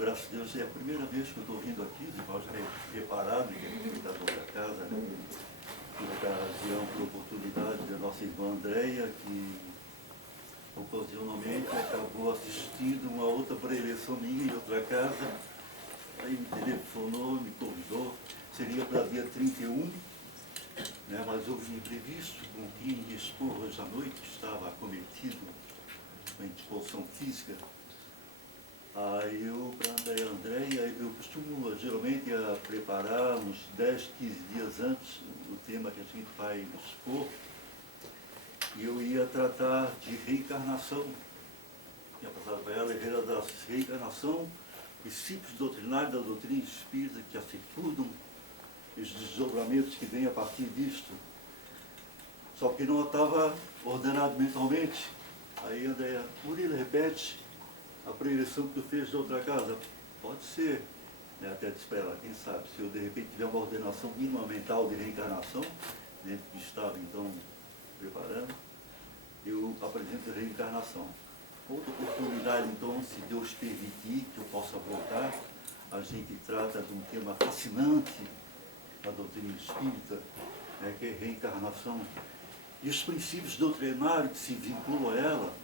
graças a Deus, é a primeira vez que eu estou vindo aqui, os irmãos repararam, que é cuidador da casa, né? Por ocasião, por oportunidade da nossa irmã Andréia, que ocasionalmente acabou assistindo uma outra preleção minha em outra casa, aí me telefonou, me convidou, seria para dia 31, né? Mas houve um imprevisto, com que minha esposa hoje à noite estava acometido com a indisposição física. Aí eu, para a Andréia, eu costumo geralmente preparar uns 10, 15 dias antes o tema que a gente vai expor, e eu ia tratar de reencarnação. Tinha passado para ela a ideia da reencarnação, princípios doutrinários da doutrina espírita que a circundam, os desdobramentos que vêm a partir disto. Só que não estava ordenado mentalmente. Aí Andréia, Murilo, repete a preleção que tu fez da outra casa. Pode ser, né? Até disse para ela, quem sabe, se eu de repente tiver uma ordenação mínima mental de reencarnação, dentro que estava então preparando, eu apresento a reencarnação. Outra oportunidade então, se Deus permitir que eu possa voltar, a gente trata de um tema fascinante da doutrina espírita, né, que é reencarnação, e os princípios doutrinários que se vinculam a ela,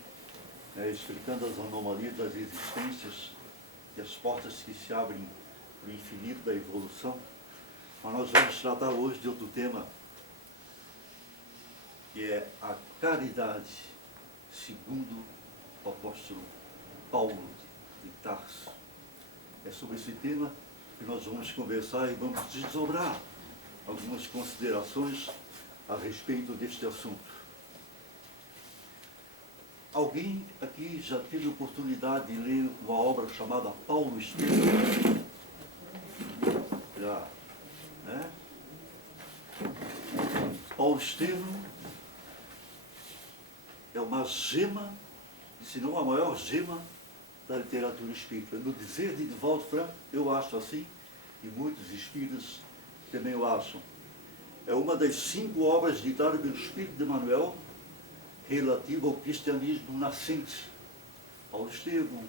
explicando as anomalias das existências e as portas que se abrem para o infinito da evolução. Mas nós vamos tratar hoje de outro tema, que é a caridade, segundo o apóstolo Paulo de Tarso. É sobre esse tema que nós vamos conversar e vamos desdobrar algumas considerações a respeito deste assunto. Alguém aqui já teve oportunidade de ler uma obra chamada Paulo Estevam? Já, né? Paulo Estevam é uma gema, se não a maior gema da literatura espírita. No dizer de Divaldo Franco, eu acho assim, e muitos espíritas também o acham. É uma das 5 obras ditadas pelo Espírito de Emmanuel relativo ao cristianismo nascente. Paulo Estevam,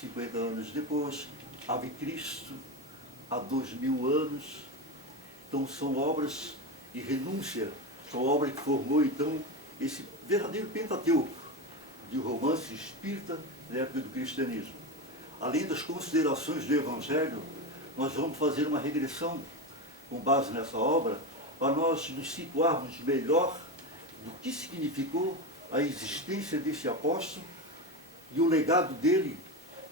50 anos depois, Ave Cristo, há 2000 anos. Então são obras de renúncia, são obras que formou então esse verdadeiro Pentateuco de romance espírita da época do cristianismo. Além das considerações do Evangelho, nós vamos fazer uma regressão com base nessa obra, para nós nos situarmos melhor do que significou a existência desse apóstolo e o legado dele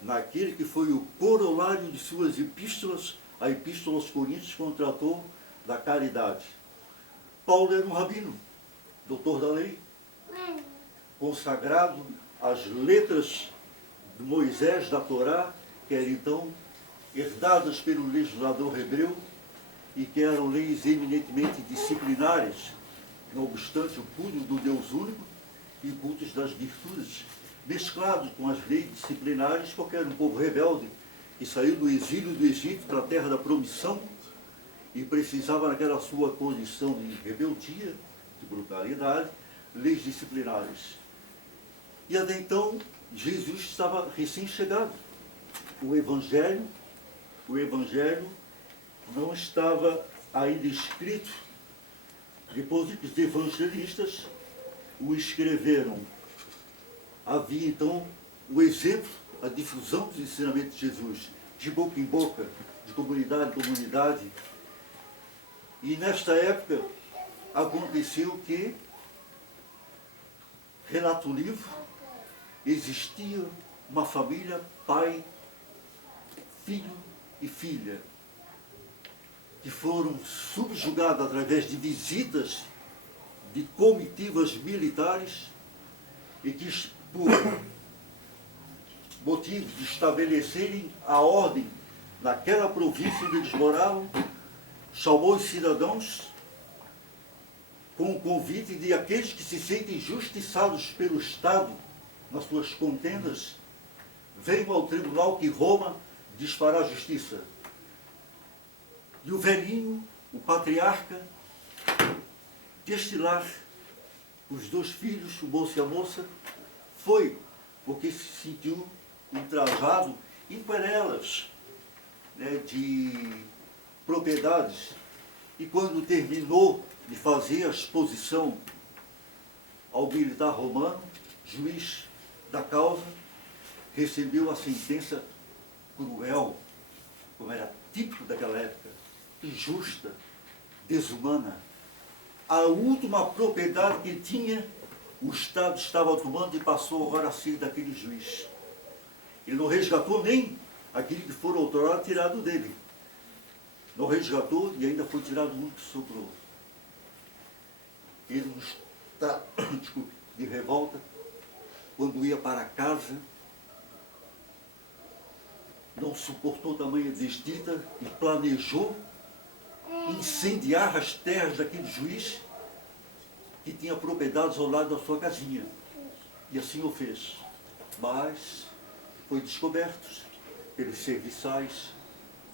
naquele que foi o corolário de suas epístolas, a Epístola aos Coríntios, quando tratou da caridade. Paulo era um rabino, doutor da lei, consagrado às letras de Moisés, da Torá, que eram então herdadas pelo legislador hebreu e que eram leis eminentemente disciplinares, não obstante o culto do Deus único e cultos das virtudes, mesclados com as leis disciplinares, porque era um povo rebelde que saiu do exílio do Egito para a terra da promissão e precisava, naquela sua condição de rebeldia, de brutalidade, leis disciplinares. E até então, Jesus estava recém-chegado. O Evangelho não estava ainda escrito. Depois que os evangelistas o escreveram, havia então o exemplo, a difusão dos ensinamentos de Jesus, de boca em boca, de comunidade em comunidade. E nesta época aconteceu que, relata o livro, existia uma família, pai, filho e filha, que foram subjugados através de visitas de comitivas militares e que, por motivos de estabelecerem a ordem naquela província onde eles moravam, chamou os cidadãos com o convite de aqueles que se sentem injustiçados pelo Estado nas suas contendas, venham ao tribunal que Roma disfará justiça. E o velhinho, o patriarca deste lar, os 2 filhos, o moço e a moça, foi porque se sentiu ultrajado em querelas né, de propriedades, e quando terminou de fazer a exposição ao militar romano, juiz da causa, recebeu a sentença cruel, como era típico daquela época, injusta, desumana. A última propriedade que tinha, o Estado estava tomando e passou agora a ser daquele juiz. Ele não resgatou nem aquele que for outrora tirado dele. Não resgatou e ainda foi tirado um que sobrou. Ele, no estado de revolta, quando ia para casa, não suportou tamanha desdita e planejou incendiar as terras daquele juiz que tinha propriedades ao lado da sua casinha. E assim o fez. Mas foi descoberto pelos serviçais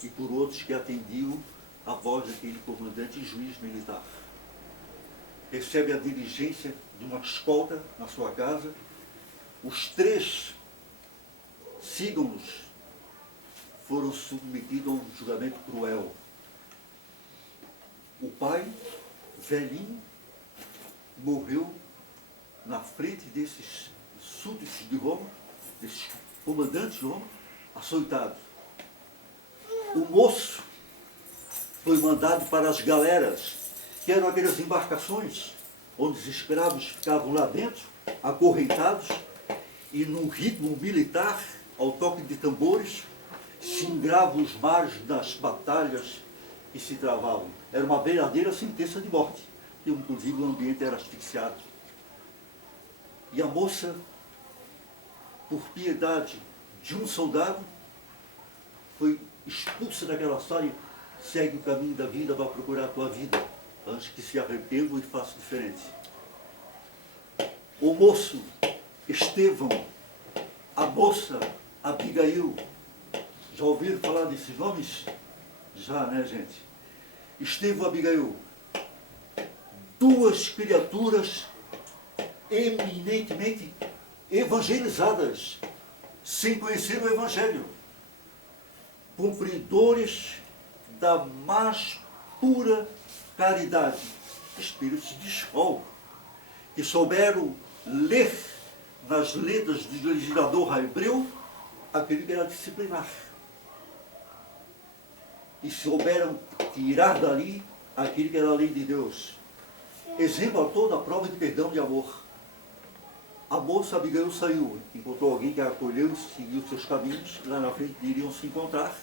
e por outros que atendiam a voz daquele comandante e juiz militar. Recebe a diligência de uma escolta na sua casa. Os 3 síganos foram submetidos a um julgamento cruel. O pai, velhinho, morreu na frente desses súditos de Roma, desses comandantes de Roma, açoitado. O moço foi mandado para as galeras, que eram aquelas embarcações onde os escravos ficavam lá dentro, acorrentados, e num ritmo militar, ao toque de tambores, singravam os mares das batalhas que se travavam. Era uma verdadeira sentença de morte. E, inclusive, o ambiente era asfixiado. E a moça, por piedade de um soldado, foi expulsa daquela sala e segue o caminho da vida, vai procurar a tua vida, antes que se arrependam e faça diferente. O moço Estevão, a moça Abigail, já ouviram falar desses nomes? Já, né, gente? Estevão e Abigail, 2 criaturas eminentemente evangelizadas, sem conhecer o Evangelho, cumpridores da mais pura caridade, espíritos de escola, que souberam ler nas letras do legislador hebreu aquele que era disciplinar. E souberam tirar dali aquilo que era a lei de Deus. Exemplo a toda a prova de perdão e amor. A moça Abigail saiu, encontrou alguém que a acolheu e seguiu seus caminhos, lá na frente iriam se encontrar,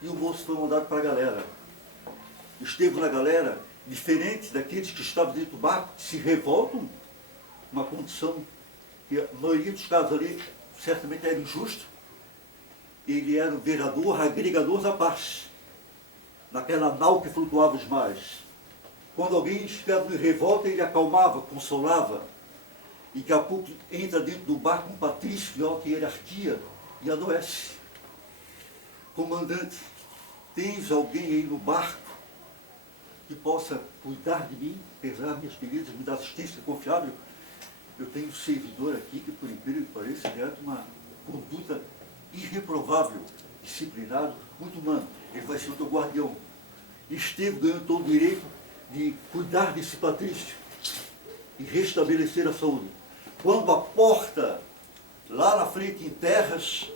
e o moço foi mandado para a galera. Esteve na galera, diferente daqueles que estavam dentro do barco, que se revoltam, uma condição que a maioria dos casos ali certamente era injusto. Ele era o vereador, agregador da paz, naquela nau que flutuava os mares. Quando alguém estivesse em revolta, ele acalmava, consolava, e daqui a pouco entra dentro do barco um patrício de alta hierarquia e adoece. Comandante, tens alguém aí no barco que possa cuidar de mim, pesar minhas feridas, me dar assistência confiável? Eu tenho um servidor aqui que, por incrível que pareça, ele é de uma conduta irreprovável, disciplinado, muito humano. Ele vai ser o teu guardião. Estevão ganhou todo o direito de cuidar desse patrício e restabelecer a saúde. Quando a porta, lá na frente, em terras,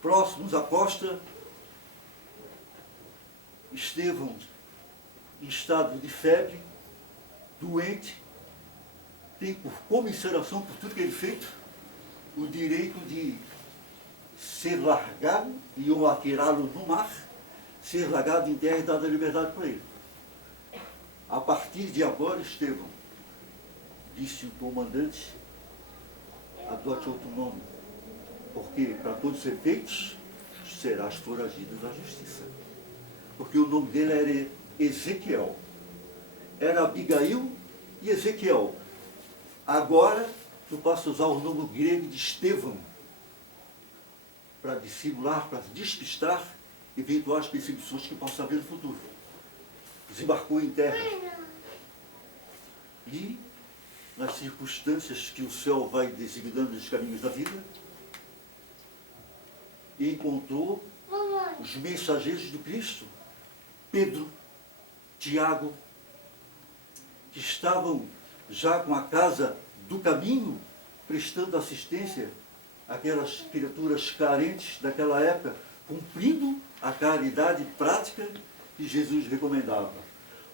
próximos à costa, Estevão, em estado de febre, doente, tem por comiseração por tudo que ele fez, o direito de ser largado, e iam atirá-lo no mar, ser largado em terra e dada a liberdade para ele. A partir de agora, Estevão, disse o comandante, adote outro nome, porque para todos os efeitos serás foragido da justiça. Porque o nome dele era Ezequiel. Era Abigail e Ezequiel. Agora, tu passa a usar o nome grego de Estevão, para dissimular, para despistar eventuais perseguições que possam haver no futuro. Desembarcou em terra. E, nas circunstâncias que o céu vai designando nos caminhos da vida, encontrou os mensageiros de Cristo, Pedro, Tiago, que estavam já com a casa do caminho, prestando assistência àquelas criaturas carentes daquela época, cumprindo a caridade prática que Jesus recomendava.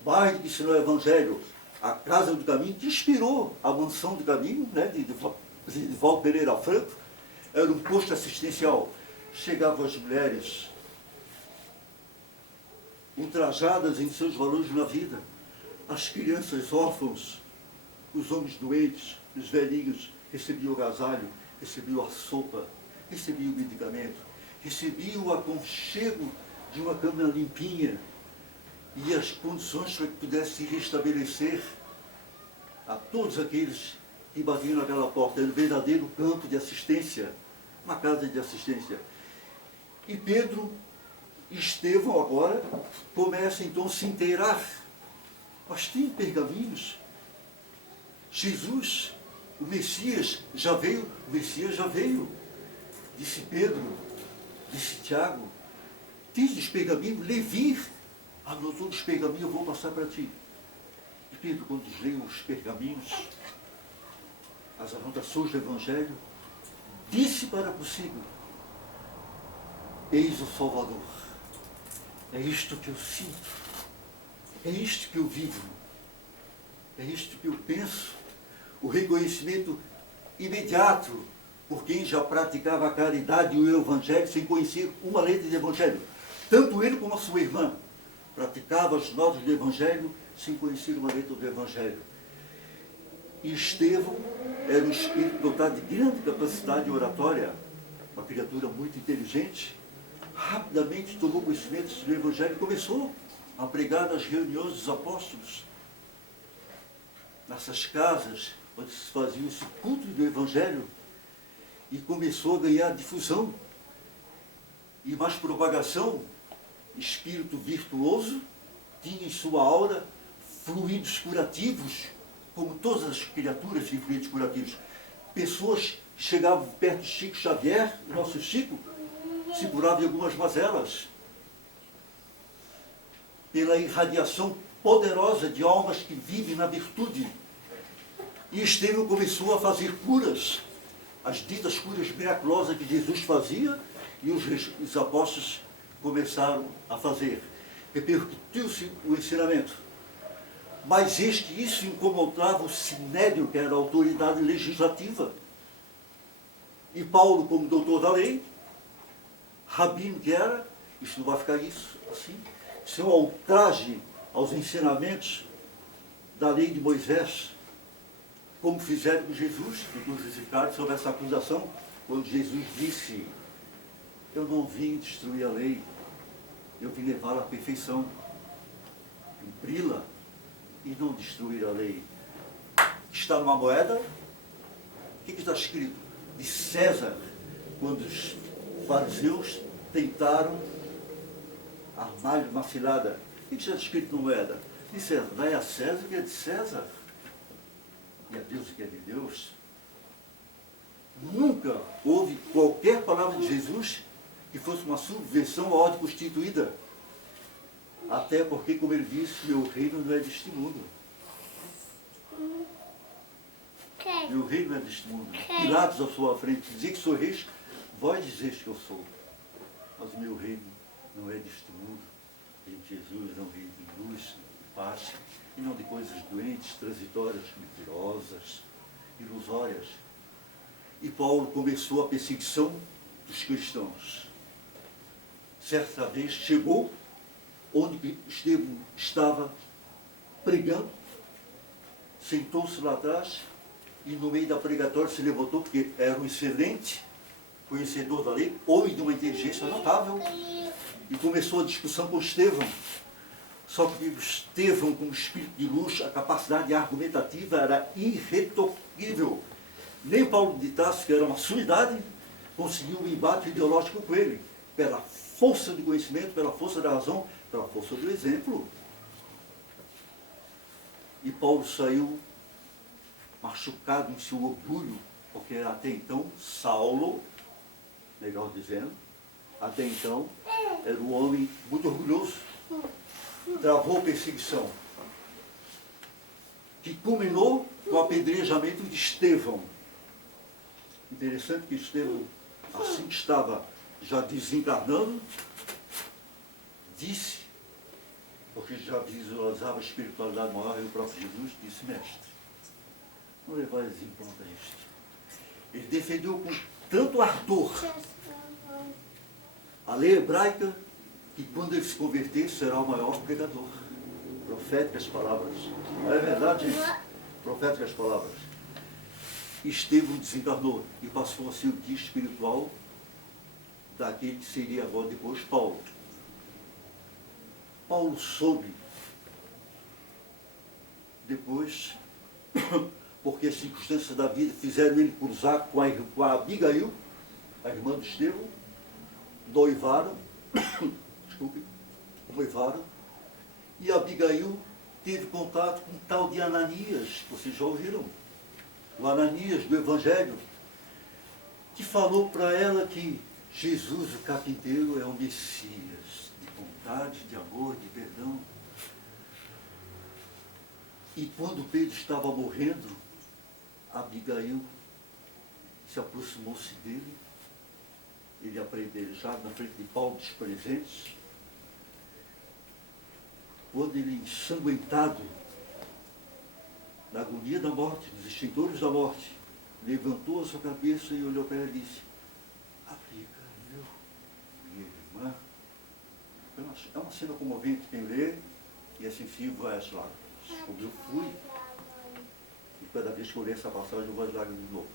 Mais do que ensinou o Evangelho, a casa do caminho, que inspirou a mansão do caminho, né, de Valdo Pereira Franco, era um posto assistencial. Chegavam as mulheres ultrajadas em seus valores na vida, as crianças órfãos, os homens doentes, os velhinhos, recebiam o agasalho, recebiam a sopa, recebiam o medicamento, recebiam o aconchego de uma cama limpinha e as condições para que pudesse se restabelecer a todos aqueles que batiam naquela porta. Era um verdadeiro campo de assistência, uma casa de assistência. E Pedro e Estevão agora começam então a se inteirar. Mas tem pergaminhos. Jesus, o Messias já veio, o Messias já veio. Disse Pedro, disse Tiago, tens os pergaminhos, Levi anotou os pergaminhos, eu vou passar para ti. E Pedro, quando leu os pergaminhos, as anotações do Evangelho, disse para consigo, eis o Salvador. É isto que eu sinto, é isto que eu vivo, é isto que eu penso. O reconhecimento imediato por quem já praticava a caridade e o Evangelho sem conhecer uma letra de Evangelho. Tanto ele como a sua irmã praticavam as notas do Evangelho sem conhecer uma letra do Evangelho. E Estevão era um espírito dotado de grande capacidade oratória, uma criatura muito inteligente, rapidamente tomou conhecimento do Evangelho e começou a pregar nas reuniões dos apóstolos, nessas casas onde se fazia esse culto do Evangelho, e começou a ganhar difusão e mais propagação. Espírito virtuoso, tinha em sua aura fluidos curativos, como todas as criaturas têm fluidos curativos. Pessoas que chegavam perto de Chico Xavier, o nosso Chico, se curavam de algumas mazelas, pela irradiação poderosa de almas que vivem na virtude. E Estevão começou a fazer curas, as ditas curas miraculosas que Jesus fazia, e os apóstolos começaram a fazer. Repercutiu-se o ensinamento. Mas eis que isso incomodava o Sinédrio, que era a autoridade legislativa. E Paulo, como doutor da lei, rabino que era, isso não vai ficar isso assim. Isso é um ultraje aos ensinamentos da lei de Moisés, como fizeram com Jesus, que crucificaram sob essa acusação, quando Jesus disse, eu não vim destruir a lei, eu vim levá-la à perfeição, cumpri-la e não destruir a lei. Está numa moeda, o que está escrito? De César, quando os fariseus tentaram armar-lhe uma cilada. O que está escrito na moeda? De César, dai a César o que é de César, e a Deus o que é de Deus. Nunca houve qualquer palavra de Jesus que fosse uma subversão à ordem constituída. Até porque, como ele disse, meu reino não é deste mundo. Meu reino não é deste mundo. Pilatos à sua frente, dizer que sou rei, vós dizeis que eu sou. Mas o meu reino não é deste mundo. O reino de Jesus é um reino de luz, de paz, e não de coisas doentes, transitórias, mentirosas, ilusórias. E Paulo começou a perseguição dos cristãos. Certa vez chegou onde Estevão estava pregando, sentou-se lá atrás e no meio da pregatória se levantou, porque era um excelente conhecedor da lei, homem de uma inteligência notável, e começou a discussão com Estevão. Só que Estevão, como espírito de luz, a capacidade argumentativa era irretocável. Nem Paulo de Tarso, que era uma sumidade, conseguiu um embate ideológico com ele, pela força do conhecimento, pela força da razão, pela força do exemplo. E Paulo saiu machucado em seu orgulho, porque até então Saulo, melhor dizendo, até então era um homem muito orgulhoso, travou perseguição, que culminou com o apedrejamento de Estevão. Interessante que Estevão, assim que estava já desencarnando, disse, porque já visualizava a espiritualidade maior, e o próprio Jesus disse: mestre, não levais em conta isto. Ele defendeu com tanto ardor a lei hebraica, que quando ele se converter será o maior pregador. Proféticas palavras. Não é verdade, gente? Proféticas palavras. Estevão desencarnou e passou a ser o guia espiritual daquele que seria agora depois Paulo. Paulo soube, depois, porque as circunstâncias da vida fizeram ele cruzar com a Abigail, a irmã de Estevão, noivaram, desculpe, noivaram, e Abigail teve contato com um tal de Ananias, vocês já ouviram? O Ananias do Evangelho, que falou para ela que Jesus, o carpinteiro, é o Messias, de bondade, de amor, de perdão. E quando Pedro estava morrendo, Abigail se aproximou-se dele, ele apredejado na frente de Paulo dos presentes. Quando ele, ensanguentado, na agonia da morte, nos extintores da morte, levantou a sua cabeça e olhou para ela e disse: Abigail, minha irmã. É uma cena comovente, quem lê, e é sensível a essas lágrimas. Como eu fui, e cada vez que eu ler essa passagem eu vou às lágrimas de novo.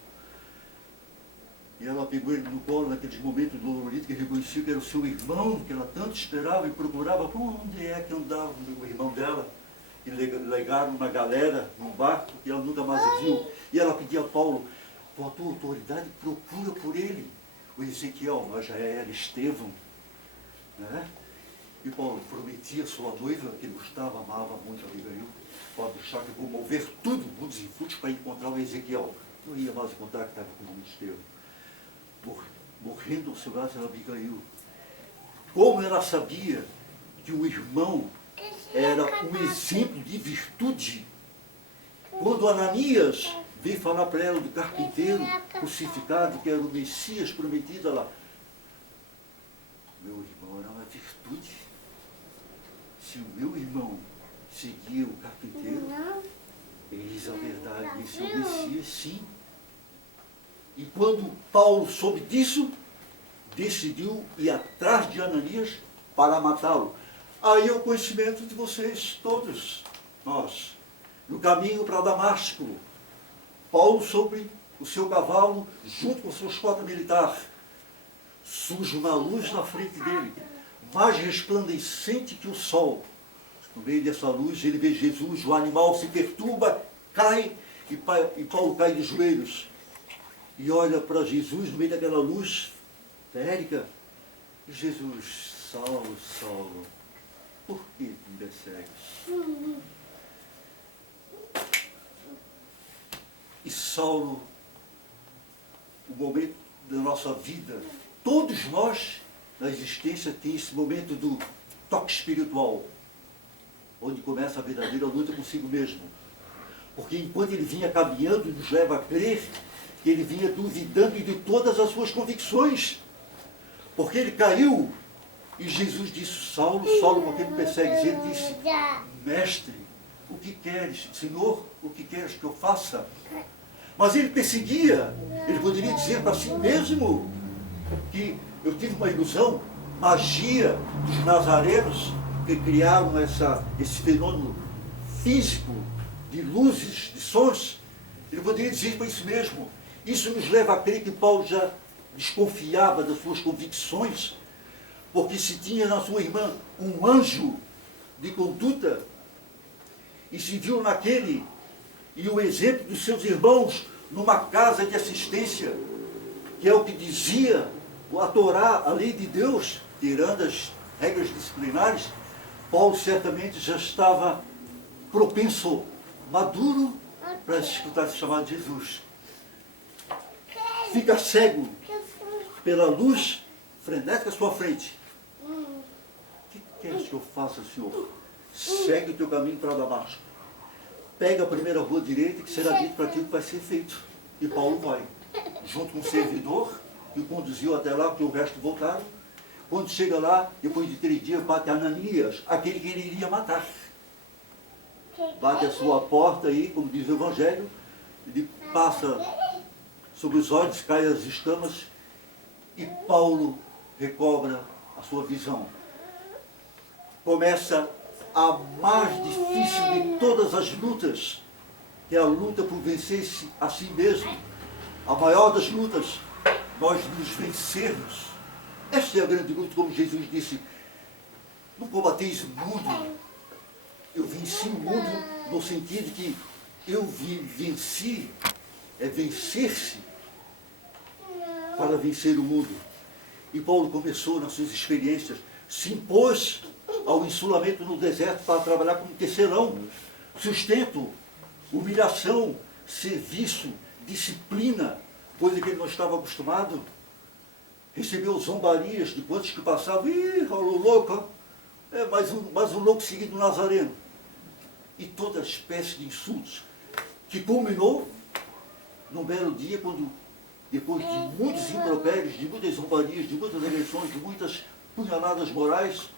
E ela pegou ele no colo naqueles momentos doloridos, que reconhecia que era o seu irmão, que ela tanto esperava e procurava por onde é que andava o irmão dela. E legaram uma galera num barco que ela nunca mais viu. E ela pedia a Paulo: com a tua autoridade, procura por ele. O Ezequiel, mas já era Estevão. Né? E Paulo prometia a sua noiva, que gostava, amava muito a Abigail, pode deixar que eu vou mover tudo, mundos e frutos, para encontrar o Ezequiel. Não ia mais encontrar que estava com o nome de Estevão. Morrendo ao seu lado era Abigail. Como ela sabia que o irmão era um exemplo de virtude, quando Ananias veio falar para ela do carpinteiro crucificado, que era o Messias prometido, ela: meu irmão era uma virtude. Se o meu irmão seguia o carpinteiro, eis a verdade, esse é o Messias, sim. E quando Paulo soube disso, decidiu ir atrás de Ananias para matá-lo. Aí é o conhecimento de vocês todos, nós. No caminho para Damasco, Paulo sobre o seu cavalo, junto com sua escolta militar, surge uma luz na frente dele, mais resplandecente que o sol. No meio dessa luz ele vê Jesus, o animal se perturba, cai, e Paulo cai de joelhos. E olha para Jesus no meio daquela luz férica. E Jesus: Saulo, Saulo, por que me persegues? E Saulo, o momento da nossa vida, todos nós na existência tem esse momento do toque espiritual, onde começa a verdadeira luta consigo mesmo. Porque enquanto ele vinha caminhando, nos leva a crer que ele vinha duvidando de todas as suas convicções. Porque ele caiu e Jesus disse: Saulo, Saulo, por que me persegues? Ele disse: mestre, o que queres? Senhor, o que queres que eu faça? Mas ele perseguia. Ele poderia dizer para si mesmo que eu tive uma ilusão, magia dos nazarenos, que criaram esse fenômeno físico de luzes, de sons. Ele poderia dizer para isso mesmo. Isso nos leva a crer que Paulo já desconfiava das suas convicções, porque se tinha na sua irmã um anjo de conduta, e se viu naquele e o exemplo dos seus irmãos numa casa de assistência, que é o que dizia a Torá, a lei de Deus, tirando as regras disciplinares, Paulo certamente já estava propenso, maduro, para escutar esse chamado de Jesus. Fica cego pela luz frenética à sua frente. que queres que eu faça, Senhor? Segue o teu caminho para Damasco. Pega a primeira rua direita, que será dito para ti o que vai ser feito. E Paulo vai, junto com o servidor, que o conduziu até lá, porque o resto voltaram. Quando chega lá, depois de 3 dias, bate Ananias, aquele que ele iria matar. Bate a sua porta aí, como diz o Evangelho, ele passa sobre os olhos, cai as escamas, e Paulo recobra a sua visão. Começa a mais difícil de todas as lutas, que é a luta por vencer-se a si mesmo. A maior das lutas, nós nos vencermos. Esta é a grande luta, como Jesus disse, não combateis o mundo. Eu venci o mundo no sentido que eu venci, é vencer-se para vencer o mundo. E Paulo começou nas suas experiências, se impôs ao insulamento no deserto para trabalhar como tecelão, sustento, humilhação, serviço, disciplina, coisa que ele não estava acostumado. Recebeu zombarias de quantos que passavam. Ih, Paulo louco, é mais um louco seguido do Nazareno. E toda espécie de insultos, que culminou num belo dia, quando, depois de muitos impropérios, de muitas zombarias, de muitas agressões, de muitas punhaladas morais,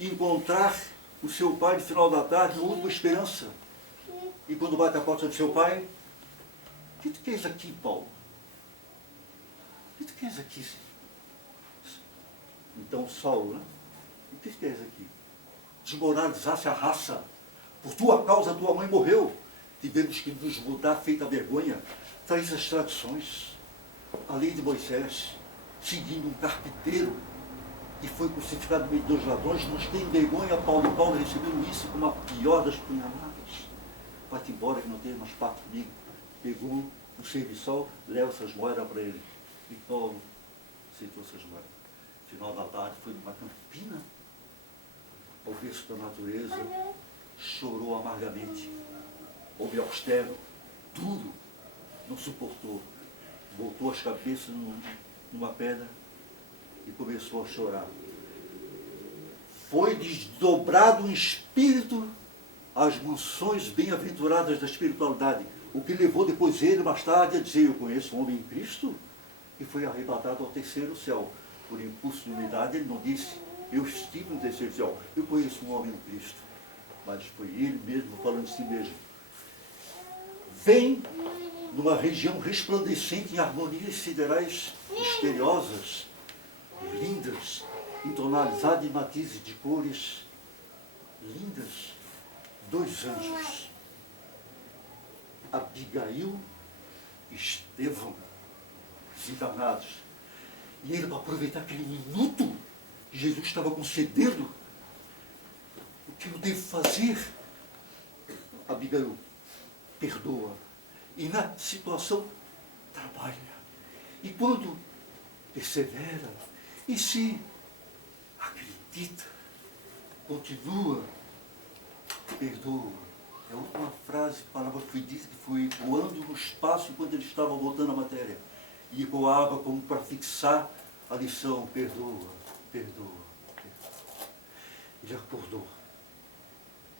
encontrar o seu pai no final da tarde, uma última esperança. E quando bate a porta do seu pai, o que tu queres aqui, Paulo? O que tu queres aqui? Então Saulo, né? O que tu queres aqui? Desmoralizasse a raça. Por tua causa, tua mãe morreu. Tivemos que nos mudar, feita a vergonha. Traz as tradições. A lei de Moisés, seguindo um carpinteiro que foi crucificado no meio de 2 ladrões. Nos tem vergonha, Paulo. Paulo recebeu isso como a pior das punhaladas. Vai-te embora que não tem mais parte comigo. Pegou o serviçal, leva essas moedas para ele. E Paulo aceitou essas moedas. Final da tarde, foi numa campina, ao berço da natureza, chorou amargamente. Houve austero, duro, não suportou. Botou as cabeças numa pedra e começou a chorar. Foi desdobrado em espírito às mansões bem-aventuradas da espiritualidade, o que levou depois ele, mais tarde, a dizer: eu conheço um homem em Cristo, e foi arrebatado ao 3º céu. Por impulso de unidade, ele não disse: eu estive no 3º céu, eu conheço um homem em Cristo. Mas foi ele mesmo falando de si mesmo. Vem numa região resplandecente em harmonias siderais misteriosas, lindas, entonalizadas em matizes de cores lindas. 2 anjos, Abigail e Estevão, desencarnados. E ele, para aproveitar aquele minuto que Jesus estava concedendo, o que eu devo fazer? Abigail, perdoa. E na situação, trabalha. E quando persevera, e se acredita, continua, perdoa. É a última frase, palavra que foi dita, que foi voando no espaço enquanto ele estava voltando à matéria. E ecoava como para fixar a lição: perdoa, perdoa, perdoa. Ele acordou.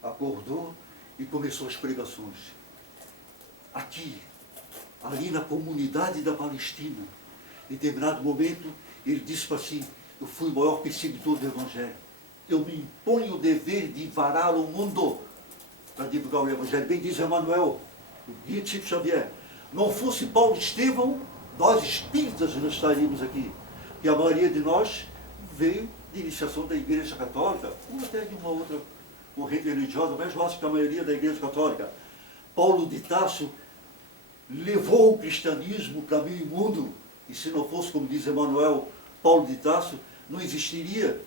Acordou e começou as pregações. Aqui, ali na comunidade da Palestina, em determinado momento, ele disse para si: eu fui o maior perseguidor do Evangelho. Eu me imponho o dever de varar o mundo para divulgar o Evangelho. Bem diz Emmanuel, o guia Chico Xavier. Não fosse Paulo e Estevão, nós espíritas não estaríamos aqui. Porque a maioria de nós veio de iniciação da Igreja Católica, ou até de uma outra corrente religiosa, mas eu acho que a maioria da Igreja Católica. Paulo de Tarso levou o cristianismo para meio mundo, e se não fosse, como diz Emmanuel, Paulo de Tarso, não existiria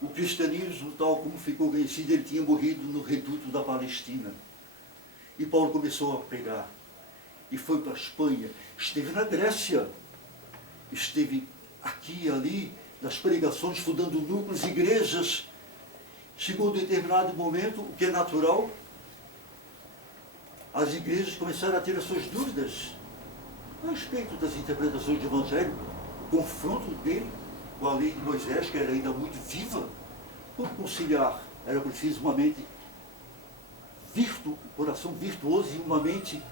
o cristianismo tal como ficou conhecido. Ele tinha morrido no reduto da Palestina. E Paulo começou a pregar. E foi para a Espanha, esteve na Grécia, esteve aqui e ali, nas pregações, fundando núcleos, igrejas. Chegou um determinado momento, o que é natural, as igrejas começaram a ter as suas dúvidas a respeito das interpretações do Evangelho, o confronto dele com a lei de Moisés, que era ainda muito viva, Como conciliar? Era preciso uma mente coração virtuoso e uma mente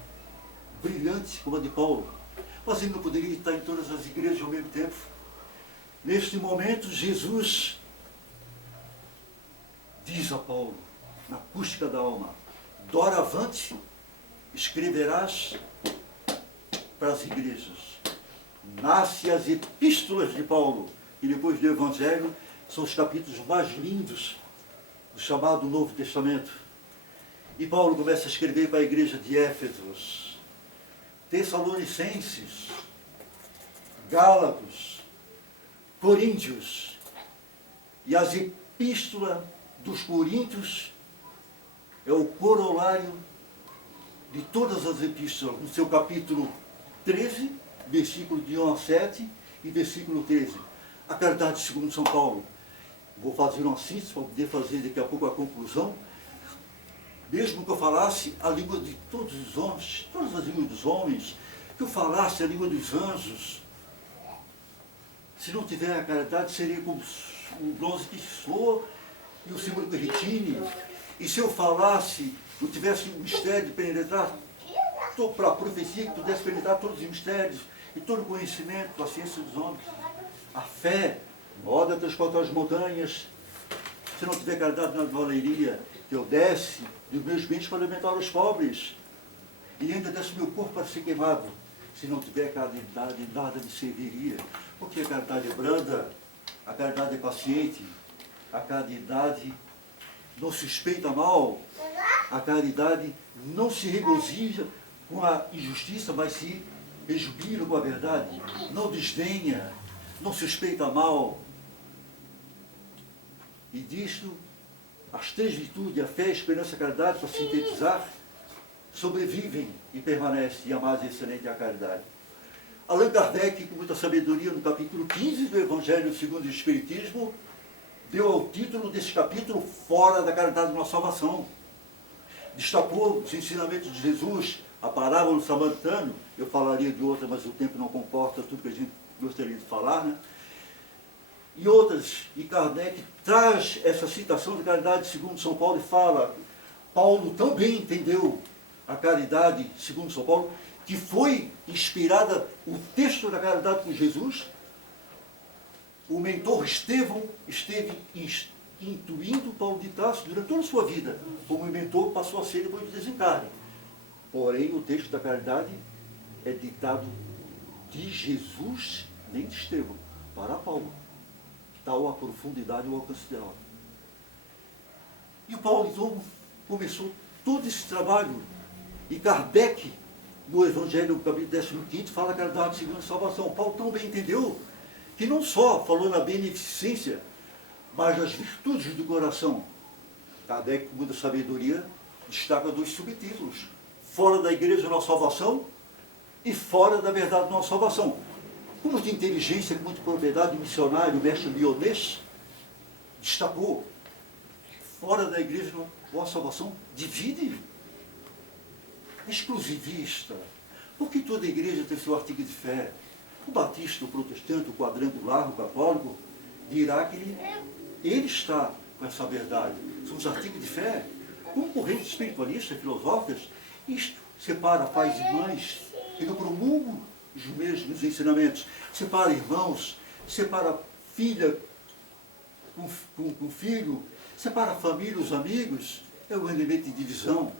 brilhante como a de Paulo. Mas ele não poderia estar em todas as igrejas ao mesmo tempo. Neste momento, Jesus diz a Paulo, na acústica da alma, doravante escreverás para as igrejas. Nasce as epístolas de Paulo, e depois do Evangelho, são os capítulos mais lindos do chamado Novo Testamento. E Paulo começa a escrever para a igreja de Éfeso, Tessalonicenses, Gálatas, Coríntios. E as epístolas dos Coríntios é o corolário de todas as epístolas, no seu capítulo 13, versículo de 1 a 7 e versículo 13. A caridade segundo São Paulo. Vou fazer uma síntese para poder fazer daqui a pouco a conclusão. Mesmo que eu falasse a língua de todos os homens, todas as línguas dos homens, que eu falasse a língua dos anjos, se não tiver a caridade, seria como o bronze que soa e o símbolo que retine. E se eu falasse, eu tivesse o mistério de penetrar, para a profecia, que pudesse penetrar todos os mistérios e todo o conhecimento da ciência dos homens, a fé, moda transportar as montanhas. Se não tiver caridade na valeria, que eu desse dos meus bens para alimentar os pobres, e ainda desse meu corpo para ser queimado. Se não tiver caridade, nada me serviria. Porque a caridade é branda, a caridade é paciente, a caridade não suspeita mal, a caridade não se regozija com a injustiça, mas se rejubila com a verdade, não desdenha, não suspeita mal. E disto, as três virtudes, a fé, a esperança e a caridade, para sintetizar, sobrevivem e permanecem, e a mais excelente é a caridade. Allan Kardec, com muita sabedoria, no capítulo 15 do Evangelho segundo o Espiritismo, deu ao título desse capítulo Fora da Caridade de uma Salvação. Destacou os ensinamentos de Jesus, a parábola do samaritano. Eu falaria de outra, mas o tempo não comporta tudo que a gente gostaria de falar, né? E outras, e Kardec traz essa citação de caridade segundo São Paulo e fala, Paulo também entendeu a caridade segundo São Paulo, que foi inspirada, o texto da caridade com Jesus. O mentor Estevão esteve intuindo Paulo de Tarso durante toda a sua vida, como o mentor passou a ser depois do desencarne. Porém, o texto da caridade é ditado de Jesus, nem de Estevão, para Paulo. Tal a profundidade e o alcance dela. E o Paulo, então, começou todo esse trabalho. E Kardec, no Evangelho, capítulo 15, fala a caridade segundo a salvação. Paulo também entendeu que não só falou na beneficência, mas nas virtudes do coração. Kardec, com muita sabedoria, destaca dois subtítulos. Fora da igreja da nossa salvação e fora da verdade da nossa salvação. Com muita inteligência, com muita propriedade, o missionário, o mestre Lyonês, destacou, fora da igreja da nossa salvação, divide. Exclusivista. Porque toda igreja tem seu artigo de fé. O batista, o protestante, o quadrangular, o católico, dirá que ele está com essa verdade. São os artigos de fé. Como correntes espiritualistas, filosóficas, isto separa pais e mães que não promulgam os mesmos ensinamentos. Separa irmãos, separa filha com filho, separa a família, os amigos. É um elemento de divisão.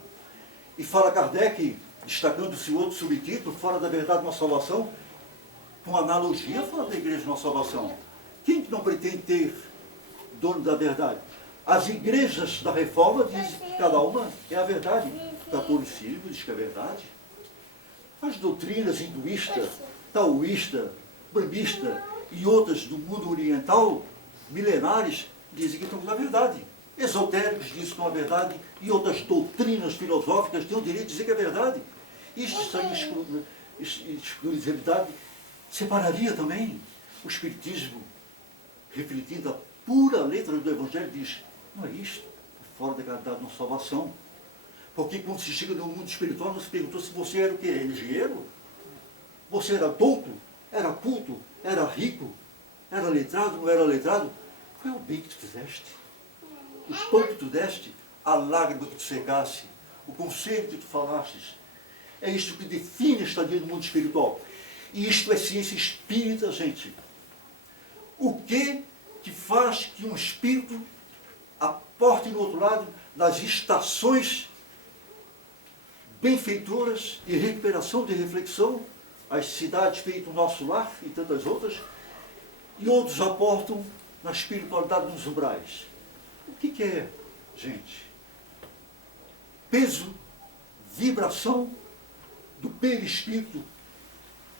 E fala Kardec, destacando-se outro subtítulo, fora da verdade uma salvação, com analogia fora da igreja uma salvação. Quem que não pretende ter dono da verdade? As igrejas da reforma dizem que cada uma é a verdade. O catolicismo diz que é verdade. As doutrinas hinduísta, taoísta, brahmista e outras do mundo oriental, milenares, dizem que estão com a verdade. Esotéricos dizem que estão a verdade e outras doutrinas filosóficas têm o direito de dizer que é verdade. Isto está em exclusividade. Separaria também o Espiritismo, refletindo a pura letra do Evangelho, diz, não é isto, é fora da caridade não salvação. Porque quando se chega no mundo espiritual, não se perguntou se você era o quê? Engenheiro? Você era douto? Era culto? Era rico? Era letrado? Não era letrado? Foi o bem que tu fizeste. o pão que tu deste, a lágrima que tu secaste, o conselho que tu falastes. É isto que define a estadia no mundo espiritual. E isto é ciência espírita, gente. O que faz que um espírito aporte no outro lado das estações benfeitoras de recuperação, de reflexão, as cidades feitas no nosso lar e tantas outras, e outros aportam na espiritualidade dos umbrais. O que é, gente? Peso, vibração do perispírito,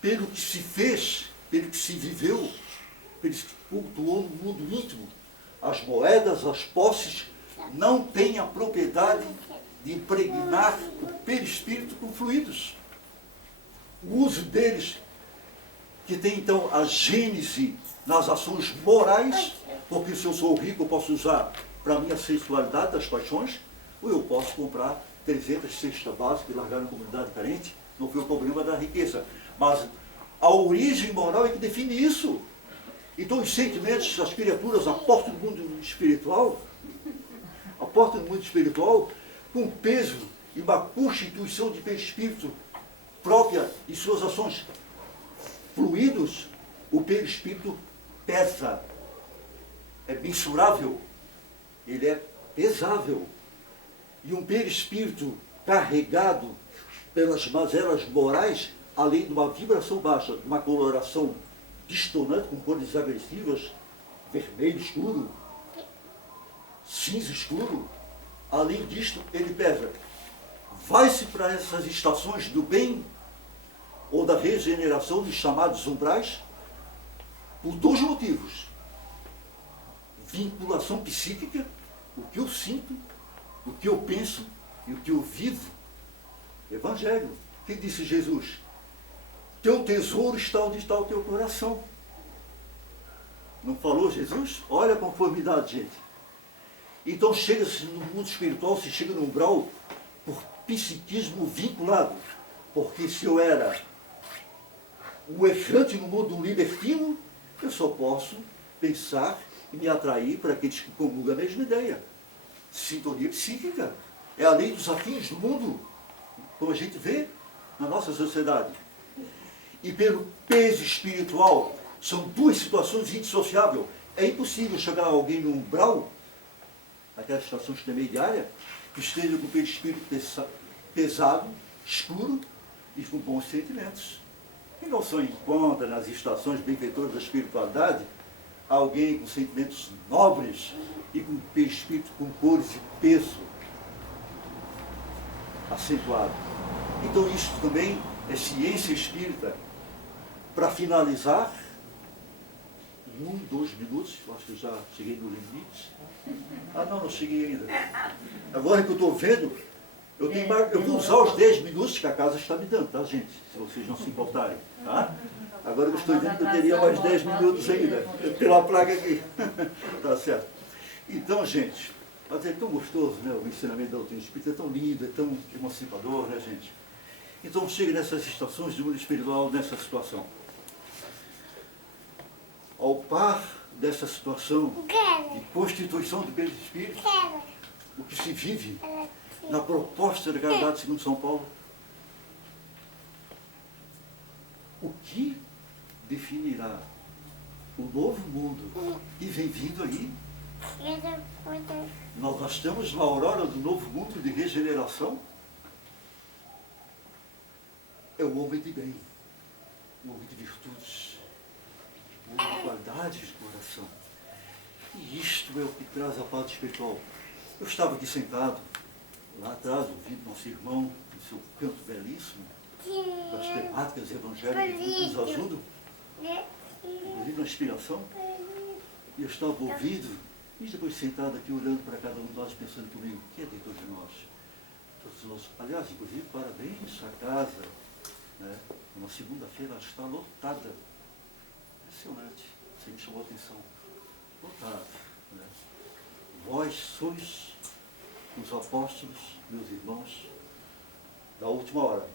pelo que se fez, pelo que se viveu, pelo que se cultuou no mundo íntimo. As moedas, as posses, não têm a propriedade de impregnar o perispírito com fluidos. O uso deles, que tem então a gênese nas ações morais, porque se eu sou rico eu posso usar para a minha sexualidade das paixões, ou eu posso comprar 300 cestas básicas e largar na comunidade carente. Não foi o problema da riqueza. Mas a origem moral é que define isso. Então os sentimentos, as criaturas aportam no mundo espiritual, com peso e uma constituição de perispírito própria e suas ações fluidos, o perispírito pesa. É mensurável, ele é pesável. E um perispírito carregado pelas mazelas morais, além de uma vibração baixa, de uma coloração distonante, com cores agressivas, vermelho escuro, cinza escuro, além disto, ele pesa. Vai-se para essas estações do bem ou da regeneração dos chamados umbrais por dois motivos. Vinculação psíquica, o que eu sinto, o que eu penso e o que eu vivo. Evangelho. O que disse Jesus? Teu tesouro está onde está o teu coração. Não falou Jesus? Olha a conformidade, gente. Então chega-se no mundo espiritual, se chega no umbral por psiquismo vinculado. Porque se eu era o errante no mundo libertino, eu só posso pensar e me atrair para aqueles que comungam a mesma ideia. Sintonia psíquica. É a lei dos afins do mundo, como a gente vê na nossa sociedade. E pelo peso espiritual, são duas situações indissociáveis. É impossível chegar a alguém no umbral, aquela situação intermediária, que esteja com o perispírito pesado, escuro e com bons sentimentos. E não só encontra nas estações benfeitoras da espiritualidade alguém com sentimentos nobres e com perispírito com cores e peso acentuado. Então isso também é ciência espírita. Para finalizar, em 2 minutos, eu acho que eu já cheguei no limite. Não cheguei ainda. Agora que eu estou vendo, eu vou usar os 10 minutos que a casa está me dando, tá, gente? Se vocês não se importarem, tá? Agora que eu estou vendo que eu teria mais 10 minutos ainda. Pela placa aqui. Tá certo. Então, gente, mas é tão gostoso, né? O ensinamento da doutrina espírita é tão lindo, é tão emancipador, né, gente? Então chega nessas estações do mundo espiritual, nessa situação. Ao par dessa situação de constituição do perispírito, o que se vive na proposta da caridade segundo São Paulo, o que definirá o novo mundo que vem vindo aí? Nós estamos na aurora do novo mundo de regeneração. É o homem de bem, o homem de virtudes, o homem de qualidades de coração. E isto é o que traz a paz espiritual. Eu estava aqui sentado, lá atrás, ouvindo nosso irmão, no seu canto belíssimo, das temáticas evangélicas que nos ajudam, inclusive na inspiração, e eu estava ouvindo, e depois sentado aqui, olhando para cada um de nós, pensando comigo, o que é dentro de nós? Todos nós, aliás, inclusive, parabéns à casa, né? Uma segunda-feira ela está lotada. Impressionante. Isso me chamou a atenção. Lotada. Né? Vós sois os apóstolos, meus irmãos, da última hora.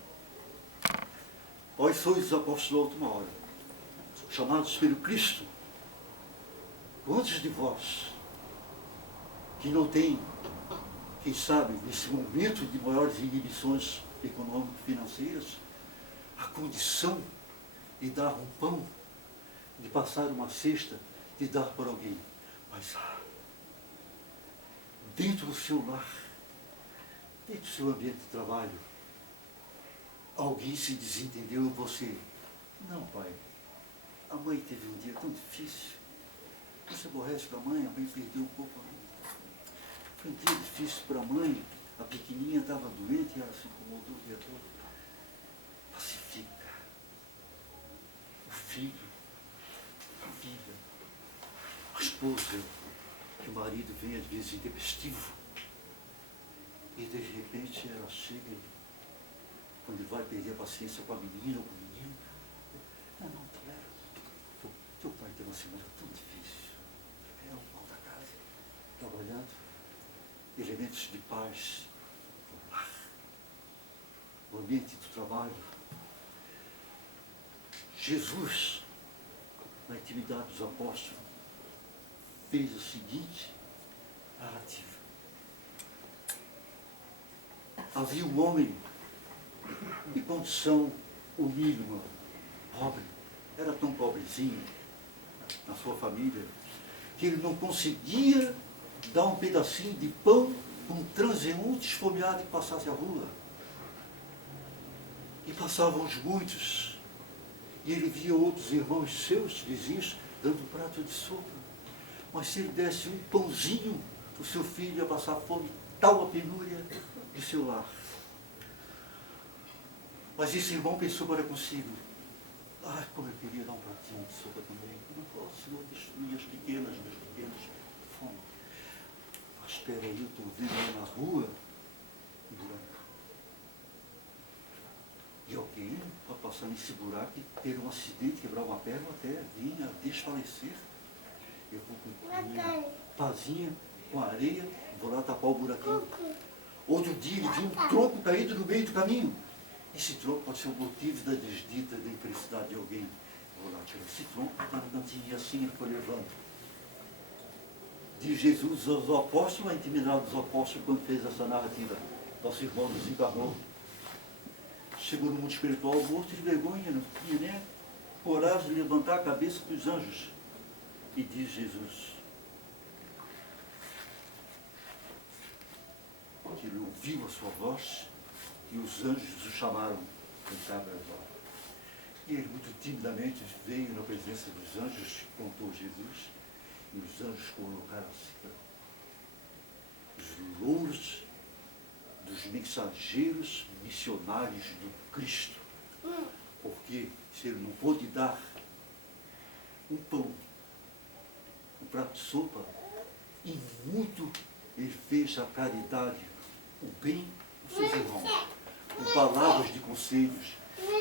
Vós sois os apóstolos da última hora, chamados pelo Cristo. Quantos de vós que não tem, quem sabe, nesse momento de maiores inibições econômico-financeiras, a condição de dar um pão, de passar uma cesta, de dar para alguém. Mas dentro do seu lar, dentro do seu ambiente de trabalho, alguém se desentendeu em você. Não, pai, a mãe teve um dia tão difícil. Você aborrece com a mãe perdeu um pouco a mãe. Foi um dia difícil para a mãe, a pequenininha estava doente e ela se incomodou o dia todo. Pacifica. O filho, a filha, a esposa, que o marido vem às vezes intempestivo. E de repente ela chega e, quando ele vai perder a paciência com a menina ou com o menino, não, tolera. Teu pai teve uma semana tão difícil. É o pão da casa, trabalhando, elementos de paz, no lar, no ambiente do trabalho. Jesus, na intimidade dos apóstolos, fez a seguinte narrativa. Havia um homem de condição humilde, pobre, era tão pobrezinho na sua família, que ele não conseguia dar um pedacinho de pão para um transeunte esfomeado que passasse a rua. E passavam os muitos, e ele via outros irmãos seus, vizinhos, dando um prato de sopa. Mas se ele desse um pãozinho, o seu filho ia passar fome, tal a penúria de seu lar. Mas esse irmão pensou para consigo, como eu queria dar um pratinho de sopa também. Eu não posso, Senhor, destruir as pequenas, meus pequenos, fome. Mas espera aí, eu estou vendo lá na rua, um buraco. E alguém vai passar nesse buraco e ter um acidente, quebrar uma perna até vir a desfalecer. Eu vou com minha pazinha, com areia, vou lá tapar o buraquinho. Outro dia ele viu um tronco caído no meio do caminho. Esse tronco pode ser o motivo da desdita, da infelicidade de alguém. Vou lá tirar esse tronco, está no cantinho, e assim ele foi levando. Diz Jesus aos apóstolos, a intimidade dos apóstolos, quando fez essa narrativa. Nosso irmão desencarnou. Chegou no mundo espiritual morto de vergonha, não tinha nem coragem de levantar a cabeça para os anjos. E diz Jesus que ele ouviu a sua voz e os anjos o chamaram para entrar. E ele muito timidamente veio na presença dos anjos, contou Jesus, e os anjos colocaram-se os louros dos mensageiros missionários do Cristo. Porque se ele não pôde dar um pão, um prato de sopa, e muito ele fez a caridade, o bem dos seus irmãos, com palavras de conselhos,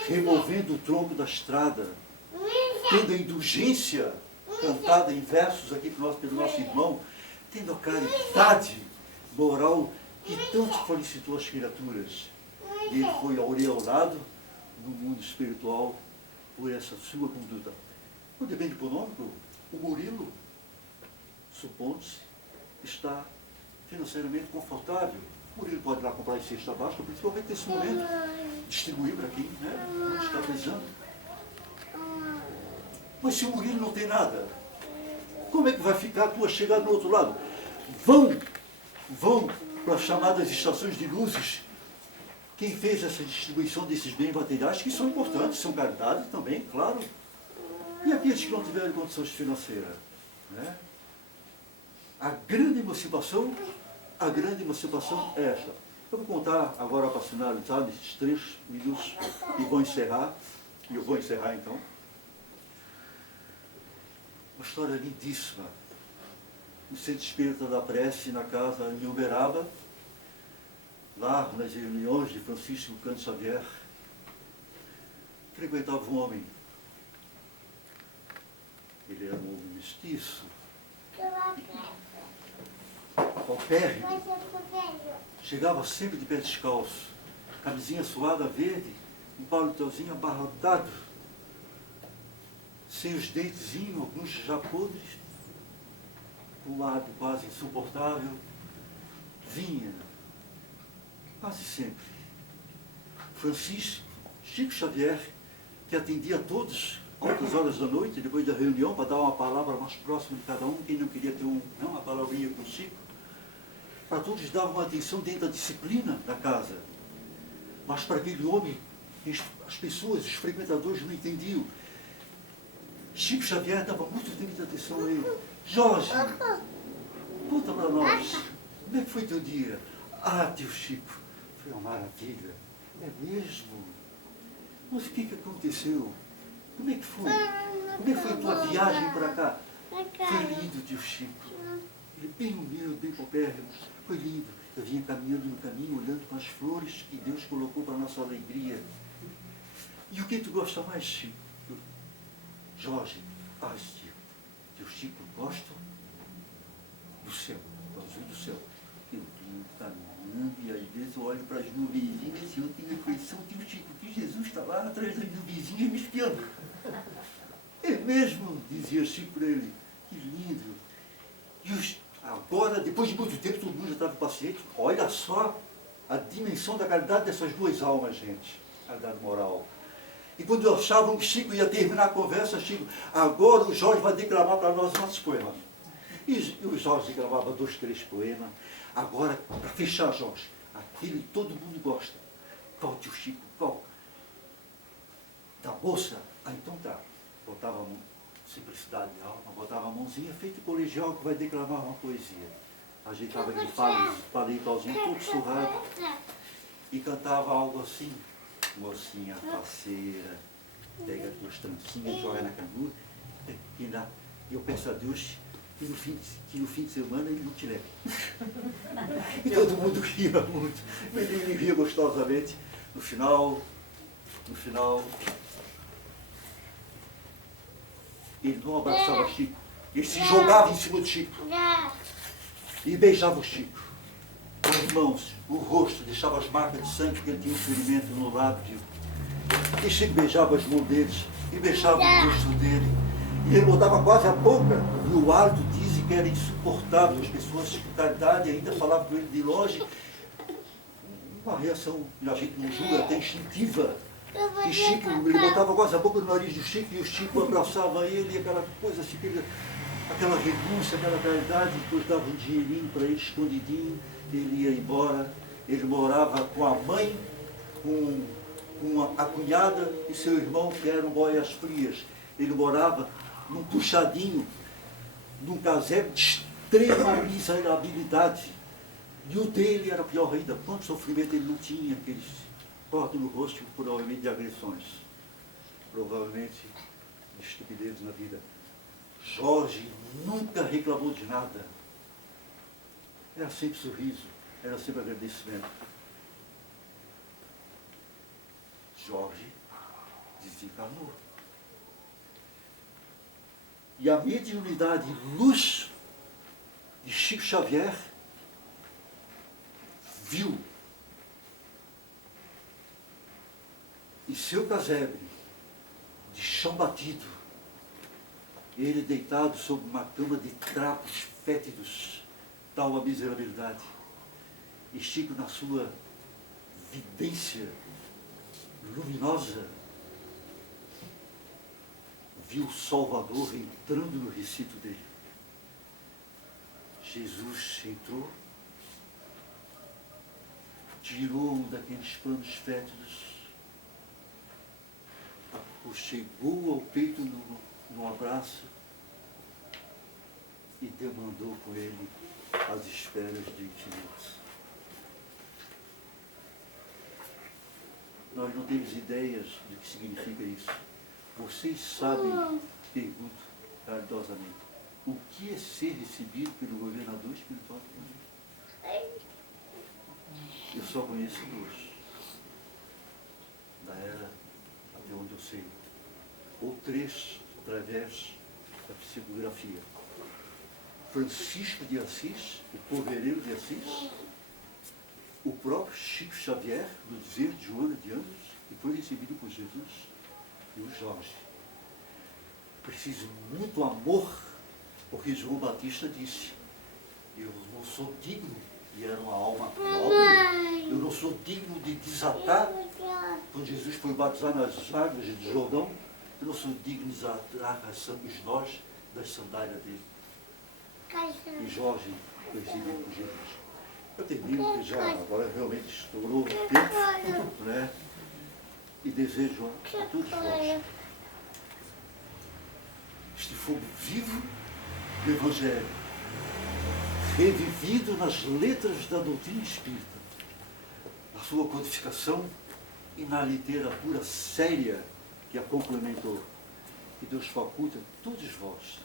removendo o tronco da estrada, tendo a indulgência cantada em versos aqui pelo nosso irmão, tendo a caridade moral que tanto felicitou as criaturas. E ele foi aureolado no mundo espiritual por essa sua conduta. No depende econômico, o Murilo, supondo-se, está financeiramente confortável. O Murilo pode ir lá comprar em cesta básica, principalmente nesse momento, distribuir para quem não está precisando. Mas se o Murilo não tem nada, como é que vai ficar a tua chegada no outro lado? Vão para as chamadas estações de luzes. Quem fez essa distribuição desses bens materiais, que são importantes, são caridade também, claro. E aqueles que não tiveram condições financeiras? Né? A grande emancipação é esta. Eu vou contar agora para finalizar nesses 3 minutos e vou encerrar. E eu vou encerrar então. Uma história lindíssima. No Centro Espírita da Prece, na casa em Uberaba, lá nas reuniões de Francisco Cândido Xavier, frequentava um homem. Ele era um homem mestiço, paupérrimo, chegava sempre de pé descalço, camisinha suada verde, um paletózinho abarrotado, sem os dentezinhos, alguns já podres, um lado quase insuportável, vinha, quase sempre, Francisco, Chico Xavier, que atendia a todos, altas horas da noite, depois da reunião, para dar uma palavra mais próxima de cada um, quem não queria ter uma palavrinha com o Chico, para todos dava uma atenção dentro da disciplina da casa. Mas para aquele homem, as pessoas, os frequentadores não entendiam. Chico Xavier dava muita atenção a ele. Jorge, conta para nós, como é que foi teu dia? Ah, tio Chico, foi uma maravilha. É mesmo? Mas o que aconteceu? Como é que foi? Como é que foi a tua viagem para cá? Foi lindo, tio Chico. Ele bem humilde, bem paupérrimo. Foi lindo. Eu vinha caminhando no caminho, olhando para as flores que Deus colocou para a nossa alegria. E o que tu gosta mais, Chico? Jorge, tio Chico, gosto do céu, do azul do céu. Eu vinha caminhando e às vezes eu olho para as nuvenzinhas e eu tenho a impressão, tio Chico, que Jesus está lá atrás das nuvenzinhas me espiando. É mesmo, dizia Chico para ele. Que lindo. E agora, depois de muito tempo, todo mundo já estava paciente. Olha só a dimensão da caridade dessas duas almas, gente. Caridade moral. E quando achavam que Chico ia terminar a conversa, Chico, agora o Jorge vai declamar para nós nossos poemas. E o Jorge declamava 2, 3 poemas. Agora, para fechar, Jorge, aquele que todo mundo gosta. Qual, tio Chico? Qual? Da moça? Ah, então tá. Botava a mão, simplicidade de alma, botava a mãozinha, feito colegial que vai declamar uma poesia. Ajeitava aquele pauzinho todo surrado e cantava algo assim. Mocinha faceira, pega as tuas trancinhas, joga na canoa, e eu peço a Deus que no fim de semana ele não te leve. E todo mundo ria muito, ele ria gostosamente. No final, ele não abraçava Chico, ele se jogava em cima de Chico e beijava o Chico. As mãos, o rosto, deixava as marcas de sangue, porque ele tinha um ferimento no lábio. E Chico beijava as mãos deles, e beijava o rosto dele. E ele botava quase a boca, e o hálito dizem que era insuportável. As pessoas com caridade ainda falavam com ele de longe. Uma reação, a gente não julga, até instintiva. E Chico, ele botava quase a boca no nariz do Chico, e o Chico abraçava ele, e aquela coisa assim, aquela renúncia, aquela caridade, depois dava um dinheirinho para ele, escondidinho. Ele ia embora, ele morava com a mãe, com a cunhada e seu irmão, que eram boias frias. Ele morava num puxadinho, num casebre de extrema miserabilidade. E o dele era pior ainda. Quanto sofrimento ele não tinha, aqueles cortes no rosto, provavelmente de agressões. Provavelmente de estupidez na vida. Jorge nunca reclamou de nada. Era sempre sorriso, era sempre agradecimento. Jorge desencarnou. E a mediunidade luz de Chico Xavier viu em seu casebre, de chão batido, ele deitado sobre uma cama de trapos fétidos, tal a miserabilidade. E Chico, na sua vidência luminosa, viu o Salvador entrando no recinto dele. Jesus entrou, tirou um daqueles panos fétidos, o chegou ao peito no abraço e demandou com ele as esferas de infinito. Nós não temos ideias do que significa isso. Vocês sabem, pergunto caridosamente, o que é ser recebido pelo governador espiritual do planeta? Eu só conheço 2. Da era, até onde eu sei. Ou 3, através da psicografia. Francisco de Assis, o poveireiro de Assis, o próprio Chico Xavier, no dizer de Joana de Anjos, que foi recebido por Jesus, e o Jorge. Preciso muito amor, porque João Batista disse, eu não sou digno, e era uma alma nobre, eu não sou digno de desatar, quando Jesus foi batizado nas águas de Jordão, eu não sou digno de desatar os nós das sandálias dele. E Jorge coincidiu com Jesus. Eu termino, que já agora realmente estourou o tempo, né? E desejo a todos nós este fogo vivo do Evangelho, revivido nas letras da doutrina espírita, na sua codificação e na literatura séria que a complementou. Que Deus faculte a todos vós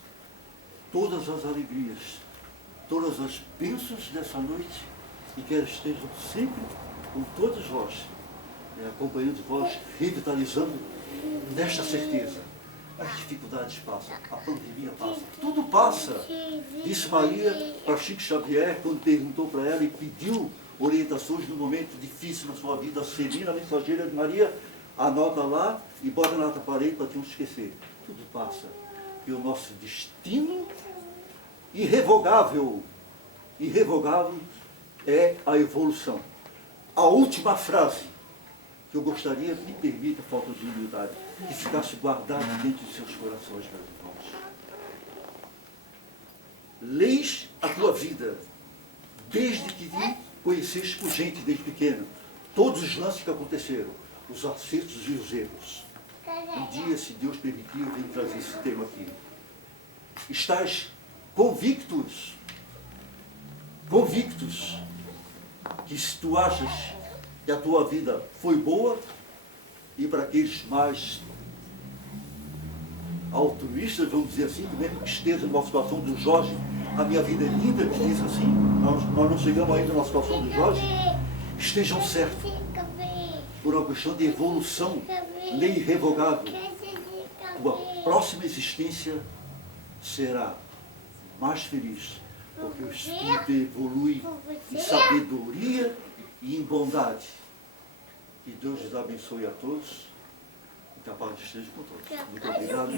todas as alegrias, todas as bênçãos dessa noite, e que elas estejam sempre com todos vós, acompanhando vós, revitalizando nesta certeza. As dificuldades passam, a pandemia passa, tudo passa. Disse Maria para Chico Xavier, quando perguntou para ela e pediu orientações no momento difícil na sua vida, Celina, mensageira de Maria, anota lá e bota na parede para te não esquecer. Tudo passa. E o nosso destino irrevogável é a evolução. A última frase que eu gostaria, me permita, falta de humildade, que ficasse guardado dentro de seus corações, meus irmãos. Leis a tua vida, desde que te conheceste por gente, desde pequeno. Todos os lances que aconteceram, os acertos e os erros. Um dia, se Deus permitir, eu venho trazer esse tema aqui. Estás convictos, que se tu achas que a tua vida foi boa, e para aqueles mais altruístas, vamos dizer assim, que mesmo que esteja numa situação do Jorge, a minha vida é linda, que diz assim, nós não chegamos ainda na situação do Jorge, estejam certos, por uma questão de evolução, lei irrevogável. Tua próxima existência será mais feliz, porque o Espírito evolui em sabedoria e em bondade. Que Deus lhes abençoe a todos e que a paz esteja com todos. Muito obrigado.